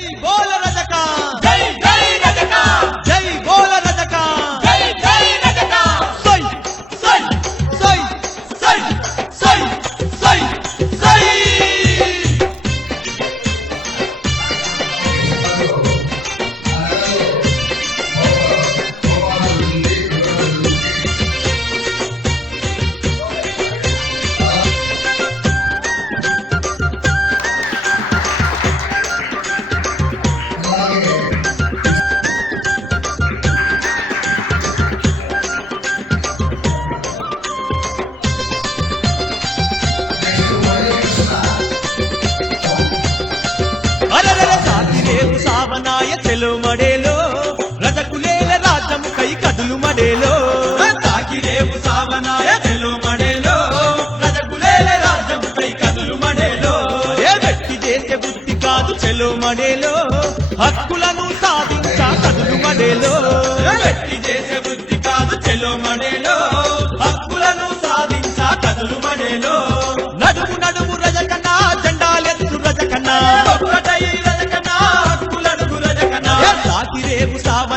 जय बोल చెలు మడేలో రజకులేల రాజ్యము కై కదులు మడేలో. సాకిరేవు సావనాయ చెలు మడేలో రజకులేల రాజ్యము కై కదులు మడేలో. ఏ వ్యక్తి చేసే బుద్ధి కాదు చెలు మడేలో.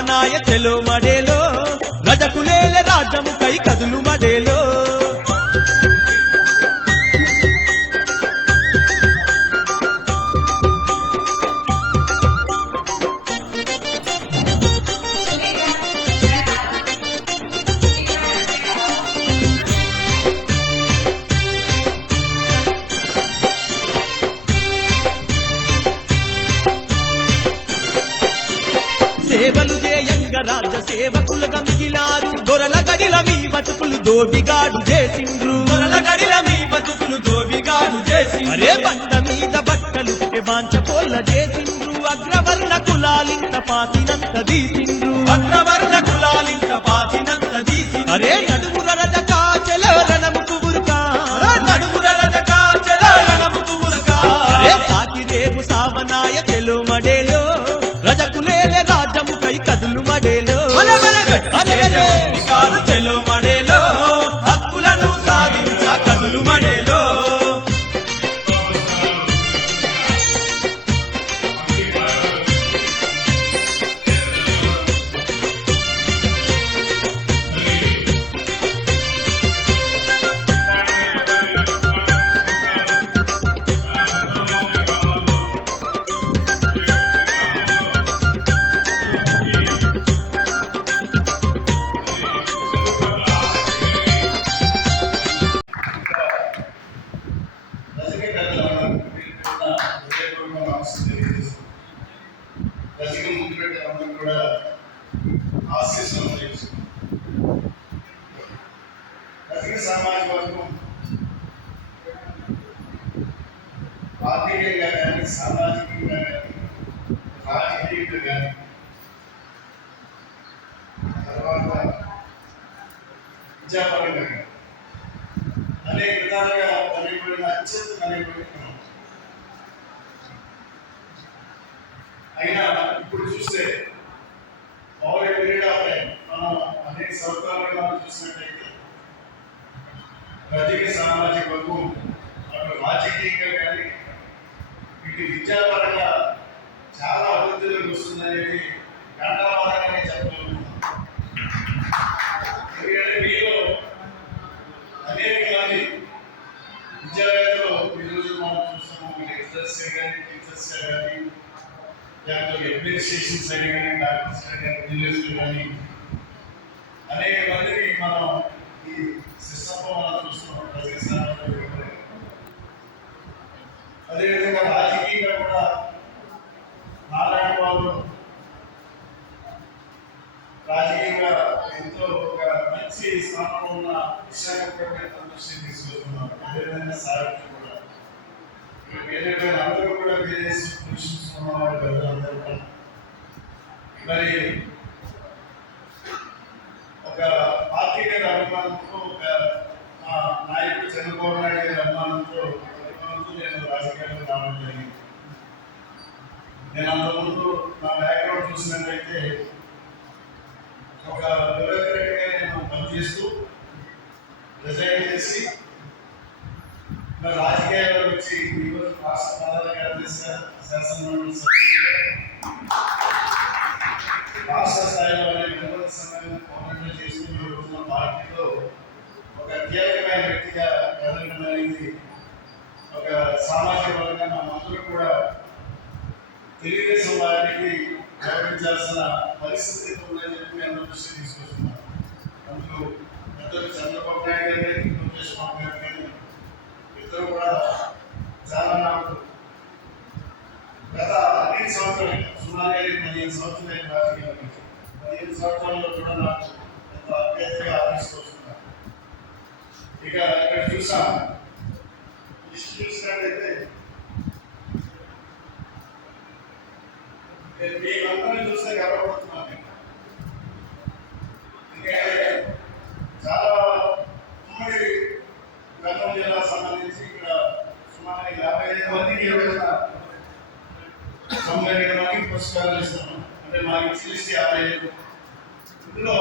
సాకిరేవు సావనాయ చెలో మడేలో రజకులేల రాజ్యము కై కదులు మడేలో. కులాలింత పాతినంత తీసిండ్రు. అగ్రవర్ణ కులాలింత పాతినంత తీసిండ్రు. అరే నడుముల రజక చెలో రణముకు బురకా నడుముల రజక చెలో రణముకు బురకా అరే సాకిరేవు సావనాయ చెలో మడేలో రజకులేలే రాజ్యము కై కదులు మడేలో అరెరెరె. కాదు విద్యాపరంగా అనేక విధాలుగా పనిపడిన అత్యంత పనిపడిన అయినా ఇప్పుడు చూస్తే ఓవర్ పీరియడ్ ఆఫ్ టైం మనం అనేక సంవత్సరాలుగా చూసినట్టయితే రాజకీయ సామాజిక వర్గం అటు రాజకీయంగా కానీ ఇటు విద్యాపరంగా చాలా అభివృద్ధిలోకి వస్తుందనేది గంటాపరంగానే చెప్పాలి ఎందుకంటే మీలో అనేక మంది విద్యావేత్తలు ఈరోజు మనం చూస్తున్నాం లెక్చరర్స్ కానీ టీచర్స్ కానీ లేకపోతే అడ్మినిస్ట్రేషన్ సైడ్ కానీ డాక్టర్స్ కానీ ఇంజనీర్స్ కానీ అనేక మందిని మనం ఈ సిస్టంలో మనం చూస్తున్నాం ప్రతి అదేవిధంగా రాజకీయంగా కూడా నారాయణ వాళ్ళు రాజకీయంగా ఎంతో ఒక మంచి స్థానంలో ఉన్న విశాఖపట్నం దృష్టిని తీసుకెళ్తున్నారు అదేవిధంగా సాహిత్యం కూడా. వేరే అందరూ కూడా విదేశీ కూడా. మరి ఒక పార్టీ గారి అభిమానంతో ఒక మా నాయకుడు చంద్రబాబు నాయుడు గారి అభిమానంతో అభిమానంతో నేను రాజకీయాల్లో రావడం జరిగింది. నేను అంతకుముందు నా బ్యాక్గ్రౌండ్ చూసినట్లయితే ఒక బ్యూరోక్రాట్గా నేను పనిచేస్తూ రిజైన్ చేసి మరి రాజకీయాల్లో వచ్చి ఈరోజు రాష్ట్ర ప్రధాన కార్యదర్శిగా శాసనమండలి రాష్ట్ర స్థాయిలో నిర్మల సమయం పోరాటం చేస్తూ రోజున పార్టీలో ఒక కీలకమైన వ్యక్తిగా ఎదగడం అనేది ఒక సామాజిక వర్గంగా మనందరూ కూడా తెలుగుదేశం వారికి గౌరవించాల్సిన పరిస్థితి ఉందని చెప్పి మీ అందరూ దృష్టి తీసుకొస్తున్నారు అందుకు పెద్దలు చంద్రబాబు నాయుడు గారి లోకేష్ బాబు గారు కానీ ఇద్దరు కూడా చాలా నాకు గత అనేక సంవత్సరాలు సుమారు పదిహేను సంవత్సరాలు రాజకీయాలు పదిహేను సంవత్సరాల్లో కూడా నాకు ఎంతో అభ్యర్థిగా ఆలోచిస్తున్నాను ఇక ఇక్కడ చూసాం లిస్ట్ చూసినట్టయితే నేను చూస్తే గర్వపడుతున్నాను. ఎందుకంటే చాలా ఉమ్మడి కర్నూలు జిల్లా సంబంధించి ఇక్కడ సుమారు యాభై ఐదు మందికి ఈ తొంభై రెండు మందికి పురస్కారాలు ఇస్తున్నాం అంటే మాకు తెలిసి యాభై ఐదు. ఇందులో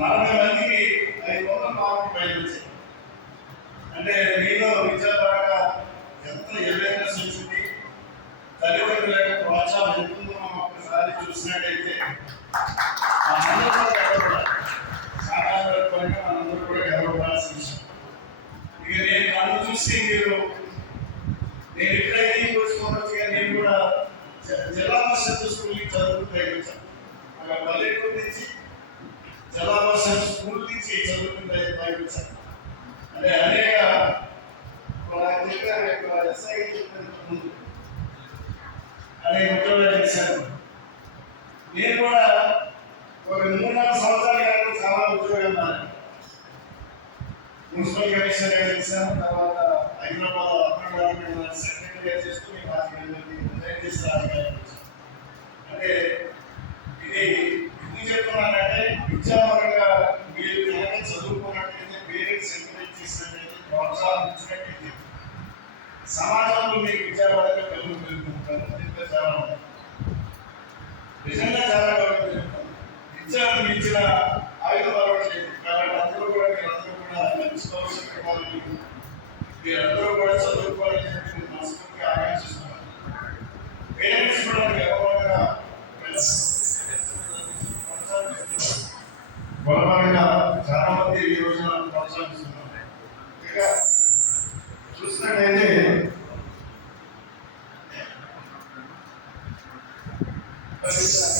నలభై మందికి ఐదు వందల మార్కులు పైన అంటే మీలో విద్యాపరంగా ఎంత ఎవేర్నెస్ వచ్చింది తల్లిదండ్రుల యొక్క ప్రోత్సాహం ఎంత మనం ఒక్కసారి చూసినట్టయితే కూడా పరంగా మనందరూ కూడా గర్వపడాల్సిన విషయం. ఇక నేను నన్ను చూసి మీరు నేను ఎక్కడైతే ఈ కోసుకోవచ్చు నేను కూడా జిల్లా పరిషత్ స్కూల్కి చదువుకు అక్కడ పల్లెటూరు నుంచి జిల్లా పరిషత్ స్కూల్ నుంచి అంటే అనేక చెప్పారు ఎస్ఐ చెప్పిన ముందు అనే ఉద్యోగాలు చేశాను నేను కూడా ఒక మూడు నాలుగు సంవత్సరాలు క్రితం చాలా ఉద్యోగాలు మారాను మున్సిపల్ కమిషనర్గా చేశాను తర్వాత హైదరాబాద్ అర్బన్ డెవలప్మెంట్ సెక్రటరీగా చేస్తూ మీ రాజకీయాలు చేసి రాజకీయాలకు అంటే ఇది ఎందుకు చెప్తున్నానంటే విద్యాపరంగా మీరు కనుక చదువుకున్నట్లయితే పేరెంట్స్ ఎంకరేజ్ చేసినట్లయితే ప్రోత్సాహం సమాజంలో మీకు విద్యాపరంగా కలుగు పెరుగుతుంది చాలా నిజంగా చాలా మించిన ఆయుధం కాబట్టి అందరూ కూడా మీరందరూ కూడా మంచి భవిష్యత్తు మీరందరూ కూడా చదువుకోవాలని చెప్పి మనస్ఫూర్తిగా ఆకాంక్షిస్తున్నాను. పేరెంట్స్ కూడా గర్వంగా బలపరంగా చాలా మంది ఈ రోజున కొనసాగిస్తున్నారు ఇక చూసినట్టయితే Praise God.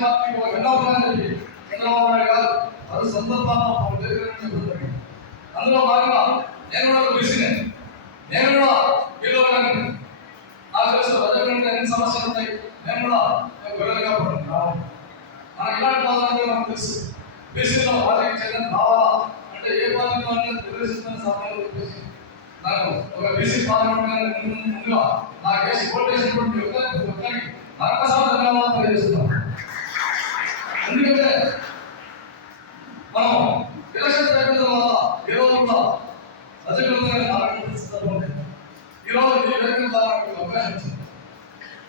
తెలుగుదేశం పార్టీకి ఒక చెప్పి చంద్రబాబు నాయుడు గారు సందర్భాల్లో అందులో భాగంగా నేను కూడా నేను కూడా ఏదో నాకు తెలుసు ప్రజలు ఎన్ని సమస్యలు ఉంటాయి నేను కూడా గొడవలుగా పడుతున్నాను మనకి ఇలాంటి మనకు తెలుసు బీసీలో వారికి చెందిన భావాల అంటే ఏ పార్టీలో తెలుగుదేశం సమయంలో చెప్పేసి నాకు ఒక బీసీ పార్లమెంట్ ముందుగా కేసు ఓట్ వేసినటువంటి ఒక్కరికి మరొకసారి ధన్యవాదాలు తెలియజేస్తున్నాను. ఎందుకంటే మనం ఎలక్షన్ అయిపోయిన తర్వాత ఈ కూడా అధికృతంగా నాలుగు ఈరోజు ఉంది ఈ రోజు ద్వారా అవకాశం వచ్చింది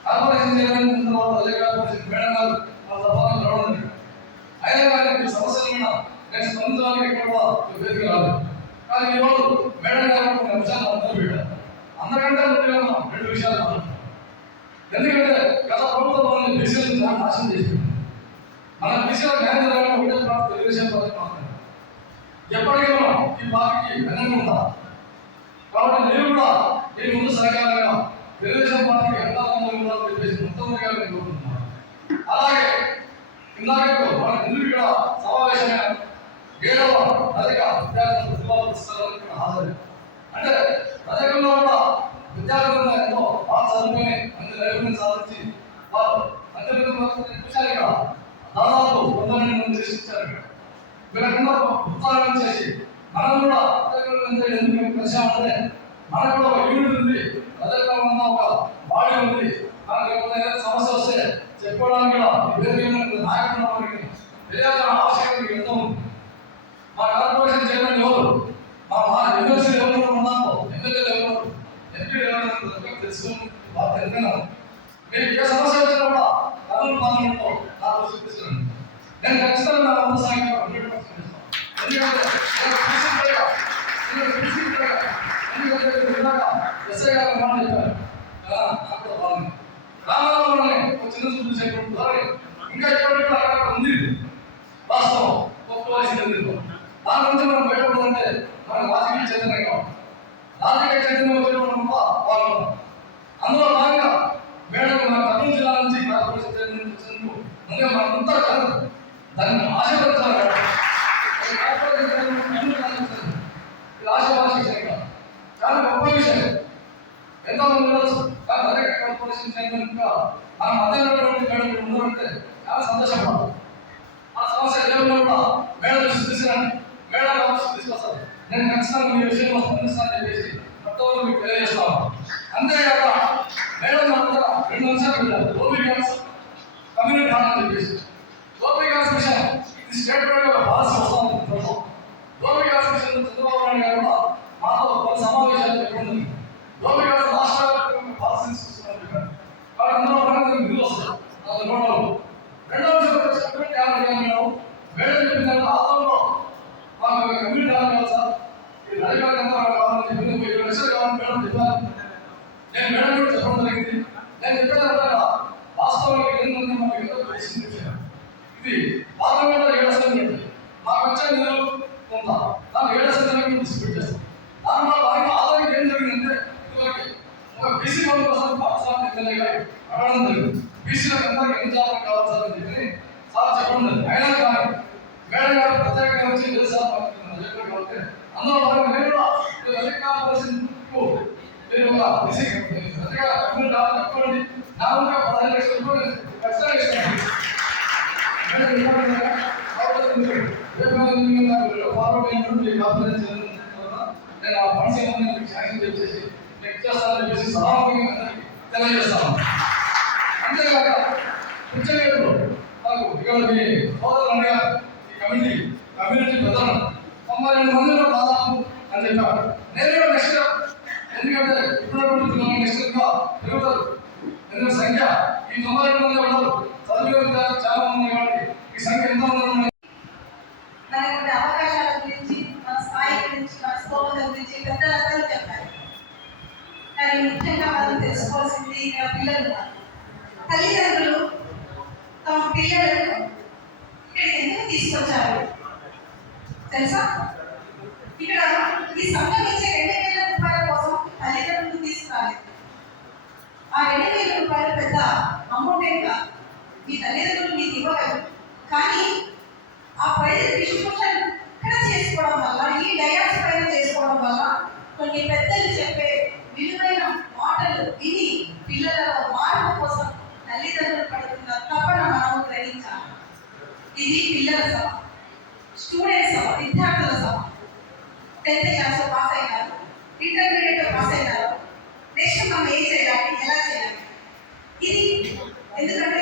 కార్పొరేషన్ చైర్మన్ ముందు అదే కార్పొరేషన్ మేడం గారు వాళ్ళ సభలో నడవడం అయినా కానీ మీ సమస్యల మీద నేను స్పందించడానికి ఇక్కడ రాదు వేదిక కానీ ఈరోజు రోజు మేడం గారు కొన్ని అంశాలు అందరూ పెట్టారు అందరికంటే ముందుగా మనం రెండు విషయాలు ఎందుకంటే గత ప్రభుత్వం మనల్ని బీసీలను నాశనం చేసింది. మన బీసీల న్యాయం జరగాలని ఒకటే తెలుగుదేశం పార్టీ మాట్లాడారు ఎప్పటికీ ఈ పార్టీకి వెనక ఉందా కాబట్టి నేను కూడా నేను ముందు సహకారంగా తెలుగుదేశం పార్టీకి ఎంతమంది ఉండాలని చెప్పేసి మొత్తం నేను కోరుకుంటున్నాను. అలాగే ఇందాక మన ఎందుకు ఇక్కడ సమావేశమైన ఏడవ అధిక విద్యార్థుల ప్రతిభావ పురస్కారాలకు ఇక్కడ హాజరు. అంటే పథకంలో కూడా విద్యార్థులు ఎంతో బాగా చదువుకొని మంచి నైపుణ్యం సాధించి వారు అంతర్గత చూశారు ఇక్కడ దాదాపు కొంతమంది మంది చేసించారు వీళ్ళకుండా ఉత్సాహం చేసి మనం కూడా ఎందుకు ప్రశాంతే మనకు కూడా ఒక యూనిట్ ఉంది. పథకంలో ఉన్న ఒక బాడీ ఉంది. మనకు ఏదైనా సమస్య వస్తే చెప్పుకోవడానికి కూడా వేరే నాయకుడు తెలియాల్సిన ఆవశ్యకత ఎంతో ఉంది. మా కార్పొరేషన్ చైర్మన్ ఎవరు? మా మా ఎమ్మెల్సీ ఎవరు ఉన్నాము ఎమ్మెల్యే ఎవరు? ఎంపీ ఎవరు? తెలుసుకుని బాగా తెలియను మీకు ఏ సమస్య వచ్చినా కూడా కర్నూలు పార్లమెంట్లో నా దృష్టికి నేను ఖచ్చితంగా నా వంతు హండ్రెడ్ పర్సెంట్ ఎస్ఐ ఇంకా ఉంది? వాస్తవం దాని నుంచి మనం బయటపడాలంటే మనం రాజకీయ చైతన్యం రాజకీయ చైతన్యం వచ్చినప్పుడు వాళ్ళు అందులో భాగంగా మేడం మన కర్నూలు జిల్లా నుంచి కార్పొరేషన్ చైర్మన్ వచ్చినందుకు ముందే మనంతా కాదు దాన్ని ఆశీర్వదించాలి మేడం. ఈ కార్పొరేషన్ చైర్మన్ కర్నూలు జిల్లా నుంచి మనంతా ఇది ఆశీర్వాద విషయం కాదు చాలా గొప్ప విషయం ఎంతో ఉండొచ్చు కానీ అదే కార్పొరేషన్ చైర్మన్ మన మధ్యలో మేడం ఉన్నారంటే చాలా సంతోషపడాలి ఆ సమస్య ఏమైనా కూడా మేడం దృష్టి తీసుకురండి మేడం దృష్టి తీసుకొస్తారు నేను ఖచ్చితంగా మీ విషయంలో స్పందిస్తానని చెప్పేసి మొత్తం మీకు తెలియజేస్తాను అంతేకాక మేడం నా రెండు నిమిషాలు ఓపీ కమ్యూనిటీ హాల్ అని చెప్పేసి ఓపీ గ్యాస్ ఇది స్టేట్ బోర్డ్ పాలసీ వస్తుంది. ప్రభుత్వం ఓపీ గ్యాస్ చంద్రబాబు నాయుడు గారు కూడా మాతో కొన్ని సమావేశాలు చెప్పండి ఓపీ రాష్ట్ర పాలసీ తీసుకొస్తున్నారని చెప్పారు. అందులో మనకు నిధులు వస్తాయి నాలుగు నోటాలు రెండవ విషయం యాభై వేల మేడం చెప్పిన ఆదంలో మాకు కమ్యూనిటీ హాల్ సార్. ఈ ఎంత కావాలని చెప్పింది ఇరవై లక్షలు కావాలని మేడం చెప్పారు. నేను మేడం కూడా చెప్పడం జరిగింది. నేను చెప్పాను తర్వాత వాస్తవంగా ఎన్ని మంది మాకు ఇది ఏడు అసెంబ్లీ మాకు వచ్చే నిధులు కొంత దాన్ని ఏడు అసెంబ్లీ డిస్ట్రిబ్యూట్ చేస్తాం. ఆదాయం ఏం జరిగిందంటే ఒక బీసీ వాళ్ళ కోసం పాకిస్తాన్ ఎమ్మెల్యేగా అడగడం జరిగింది. బీసీలకు అందరికీ కావాలి సార్ చెప్పి సార్ చెప్పడం జరిగింది. అయినా కానీ మేడం గారు ప్రత్యేకంగా వచ్చి లేదు సార్ చెప్పారు కాబట్టి అందులో భాగంగా నేను కూడా నేను ఒక బీసీ నా పదహైదు నేను ఆ ఫండ్స్ ఏమన్నా శాంక్షన్ చేసేసి చెప్పేసి తెలియజేస్తాను అంతేకాక పిచ్చగేరు నాకు ఇక్కడ మీ సోదరులు అనగా ఈ కమిటీ కమ్యూనిటీ పెద్దలు తొంభై రెండు మందిలో దాదాపు అని చెప్పారు నేను కూడా నెక్స్ట్ ఎందుకంటే ఇప్పుడున్నటువంటి నెక్స్ట్ ఇంకా పెరుగుతారు ఎందుకంటే సంఖ్య. ఈ తొంభై మంది చదివే విద్యార్థులు చాలా మంది కాబట్టి ఈ సంఖ్య ఎంత మనకి అవకాశాల గురించి మన స్థాయి గురించి మన స్తోమత గురించి పెద్దలందరూ చెప్పారు. కానీ ముఖ్యంగా మనం తెలుసుకోవాల్సింది ఇక్కడ పిల్లలు తల్లిదండ్రులు తమ పిల్లలను ఇక్కడ ఎందుకు తీసుకొచ్చారు? తెలుసా? ఇక్కడ ఈ సంబంధించిన రెండు వేల రూపాయలు పెద్ద అమౌంట్ ఏం కాదు. మీ తల్లిదండ్రులు మీకు ఇవ్వగలరు. కానీ ఆ ప్రైజ్ డిస్ట్రిబ్యూషన్ ఇక్కడ చేసుకోవడం వల్ల ఈ డయాస్ పైన చేసుకోవడం వల్ల కొన్ని పెద్దలు చెప్పే విలువైన మాటలు విని పిల్లల మార్పు కోసం తల్లిదండ్రులు పడుతున్న తపన మనం గ్రహించాలి. ఇది పిల్లల సభ స్టూడెంట్స్ సభ విద్యార్థుల సభ. టెన్త్ క్లాస్ పాస్ అయినారు ఇంటర్మీడియట్ పాస్ అయినారు. నెక్స్ట్ మనం ఏం చేయాలి? ఎందుకంటే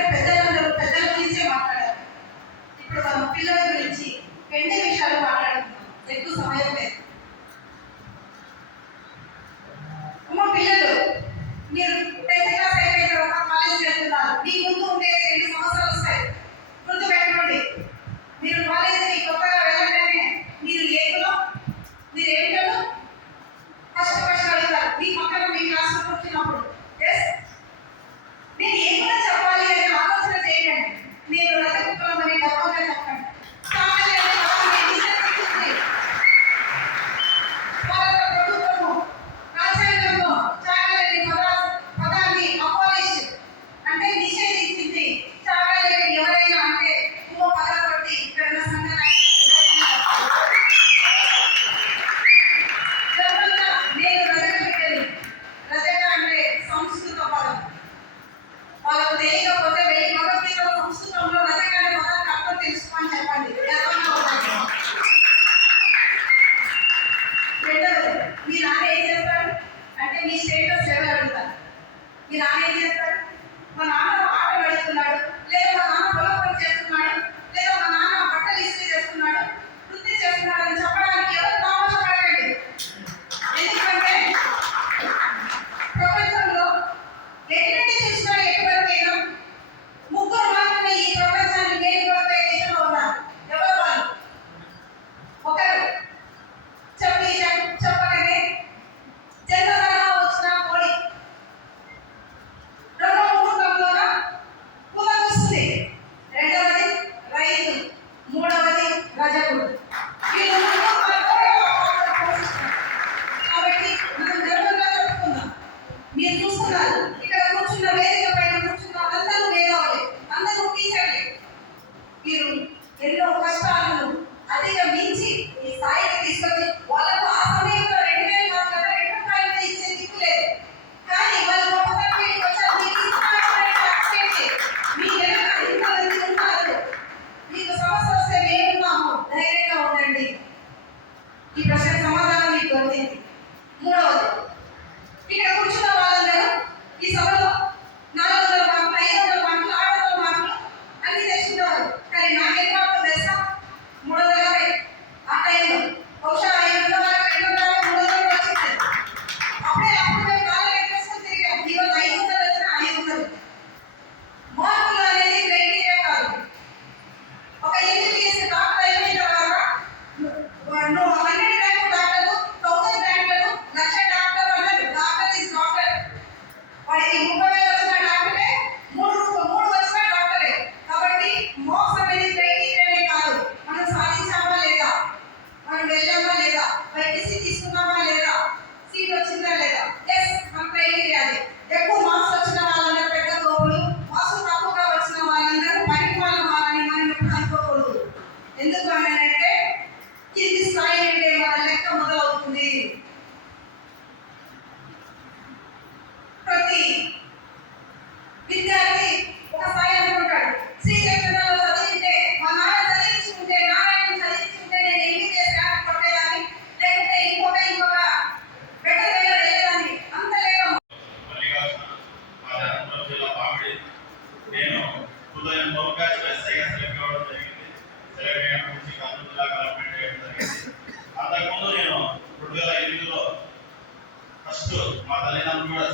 మా కూడా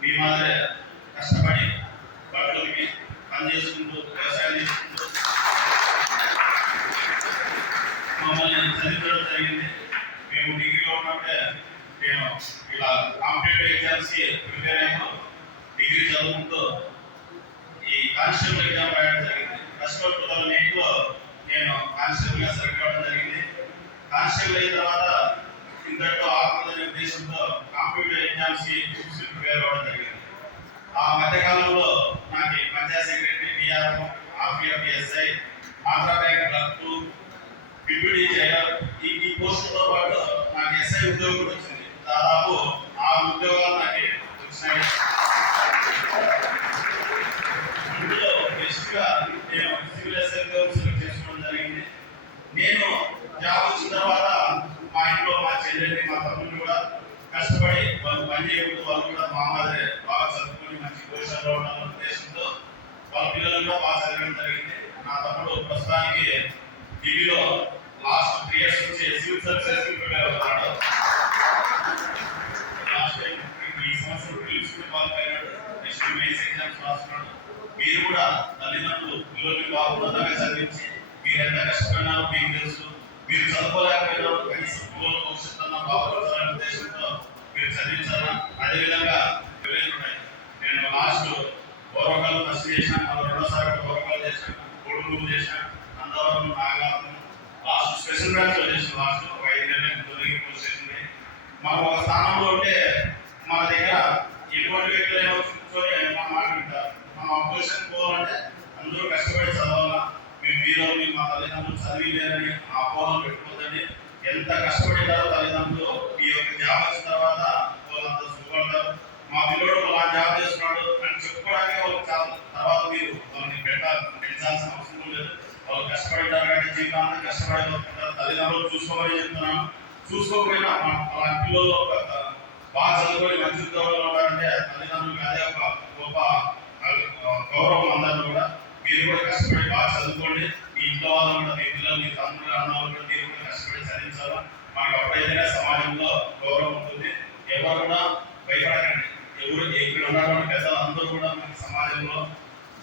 మీ మాదిరే కష్టపడి బట్టలకి పని చేసుకుంటూ వ్యవసాయం చేసుకుంటూ మమ్మల్ని చదివించడం జరిగింది. మేము డిగ్రీలో ఉన్నప్పుడే నేను ఇలా కాంపిటేటివ్ ఎగ్జామ్స్కి ప్రిపేర్ అయ్యాను డిగ్రీ చదువుకుంటూ ఈ కానిస్టేబుల్ ఎగ్జామ్ రాయడం జరిగింది. ఫస్ట్ టూ థౌజండ్ ఎయిట్లో నేను కానిస్టేబుల్గా సెలెక్ట్ అవ్వడం జరిగింది. కానిస్టేబుల్ అయిన తర్వాత ఇంతటితో ఆకుతుందనే ఉద్దేశంతో కాంపిటేటివ్ ఎగ్జామ్స్కి గ్రూప్స్ ప్రిపేర్ అవ్వడం జరిగింది ఆ మధ్య నాకు ఈ panchayat secretary DRO ఆఫీఎఫ్ SI Andhra bank clerk deputy ఈ పోస్టులతో పాటు నాకు ఎస్ఐ ఉద్యోగం కూడా వచ్చింది. దాదాపు ఆరు ఉద్యోగాలు నాకు వచ్చినాయి అందులో బెస్ట్గా నేను సివిల్ ఎస్ఐ ఉద్యోగం సెలెక్ట్ చేసుకోవడం జరిగింది నేను జాబ్ వచ్చిన తర్వాత మా ఇంట్లో మా చెల్లెల్ని మా తమ్ముడిని కూడా కష్టపడి వాళ్ళు పని చేయకూడదు వాళ్ళు కూడా మా మాదిరే బాగా చదువుకొని మంచి పొజిషన్లో ఉండాలనే ఉద్దేశంతో వాళ్ళ పిల్లలు కూడా బాగా చదవడం జరిగింది నా తమ్ముడు ప్రస్తుతానికి డిగ్రీలో లాస్ట్ త్రీ ఇయర్స్ నుంచి సివిల్ సర్వీసెస్ ప్రిపేర్ అవుతున్నాడు లాస్ట్ టైం ఈ సంవత్సరం ప్రిలిమ్స్ క్వాలిఫై అయ్యాడు నెక్స్ట్ మెయిన్స్ ఎగ్జామ్స్ రాస్తున్నాడు మీరు కూడా తల్లిదండ్రులు పిల్లల్ని బాగున్నదంగా చదివించి మీరు ఎంత కష్టపడినారో మీకు తెలుసు. మీరు చదువుకోలేకపోయినా కనీసం పిల్లల భవిష్యత్తు బాగుపరచాలనే ఉద్దేశంతో మీరు చదివించారా అదేవిధంగా ఉన్నాయి. నేను లాస్ట్ పూర్వకాలం ఫస్ట్ చేసిన మళ్ళీ రెండోసారి పూర్వకాలు చేసిన కొడుకు చేసిన Andavaram Nagalapuram last special branch చేసిన లాస్ట్ ఒక ఐదు నెలలు తొలగి పోసేసింది. మాకు ఒక స్థానంలో ఉంటే మా దగ్గర ఎటువంటి వ్యక్తులైనా వచ్చి కూర్చొని మా మాట వింటారు. మా అపోజిషన్ పోవాలంటే అందరూ కష్టపడి చదవాలా? మేము మీరు మీ మా తల్లిదండ్రులు చదివిలేరని ఆ అపోహలు పెట్టుకోవద్దండి ఎంత కష్టపడినారో తల్లిదండ్రులు ఈ యొక్క జాబ్ వచ్చిన తర్వాత వాళ్ళంతా సుఖపడతారు. మా పిల్లడు అలా జాబ్ చేస్తున్నాడు అని చెప్పుకోవడానికి వాళ్ళకి చాలు. తర్వాత మీరు వాళ్ళని పెట్టాలి. పెంచాల్సిన అవసరం లేదు. వాళ్ళు కష్టపడతారు కానీ జీవితాన్ని కష్టపడే బతుకుతారు తల్లిదండ్రులు చూసుకోమని చెప్తున్నాను చూసుకోకపోయినా మా అలాంటి పిల్లలు ఒక బాగా చదువుకొని మంచి ఉద్యోగంలో ఉండాలంటే తల్లిదండ్రులకు అదే ఒక గొప్ప గౌరవం అందరూ కూడా. మీరు కూడా కష్టపడి బాగా చదువుకోండి. మీ ఇంట్లో వాళ్ళు కూడా మీ పిల్లలు మీ తమ్ముడు అన్న వాళ్ళు కూడా మీరు కూడా కష్టపడి చదివించాలి? మనకు అప్పుడైతేనే సమాజంలో గౌరవం ఉంటుంది. ఎవరు కూడా భయపడకండి. ఎవరు ఇక్కడ ఉన్నటువంటి పెద్దలు అందరూ కూడా మన సమాజంలో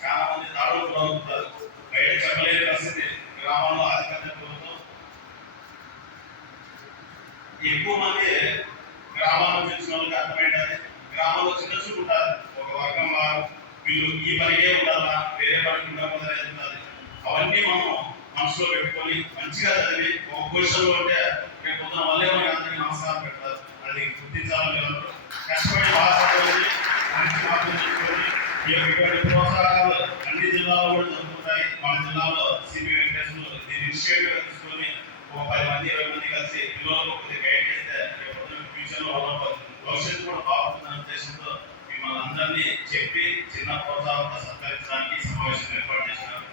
చాలా మంది దాడులు గురవుతుంటారు. బయట చెప్పలేని పరిస్థితి. గ్రామంలో ఆధిపత్యం ప్రభుత్వం ఎక్కువ మంది గ్రామాల నుంచి వచ్చిన వాళ్ళకి అర్థమైంది గ్రామంలో చిన్న చూపు ఉంటారు. ఒక వర్గం వారు మీరు ఈ పనికే ఉండాలా? వేరే పనికి ఉండకుండా ఉండాలి అవన్నీ మనం మనసులో పెట్టుకొని మంచిగా చదివి ఒక పొజిషన్లో ఉంటే రేపు పొద్దున వల్లే మనకి అందరికీ నమస్కారం పెడతారు అది గుర్తించాలని కష్టపడి బాగా చదవాలి మంచి మార్కులు తెచ్చుకొని ఈ యొక్క ఇటువంటి ప్రోత్సాహాలు అన్ని జిల్లాలో కూడా జరుగుతుంటాయి మన జిల్లాలో సిబి వెంకటేశ్వరులు దీని ఇనిషియేటివ్ తీసుకొని ఒక పది మంది ఇరవై మంది కలిసి పిల్లలకు కొద్దిగా గైడ్ చేస్తే రేపు ఫ్యూచర్ భవిష్యత్తు కూడా బాగుంటుందనే ఉద్దేశంతో మిమ్మల్ని అందరినీ చెప్పి చిన్న ప్రోత్సాహంతో సత్కరించడానికి సమావేశం ఏర్పాటు చేసినారు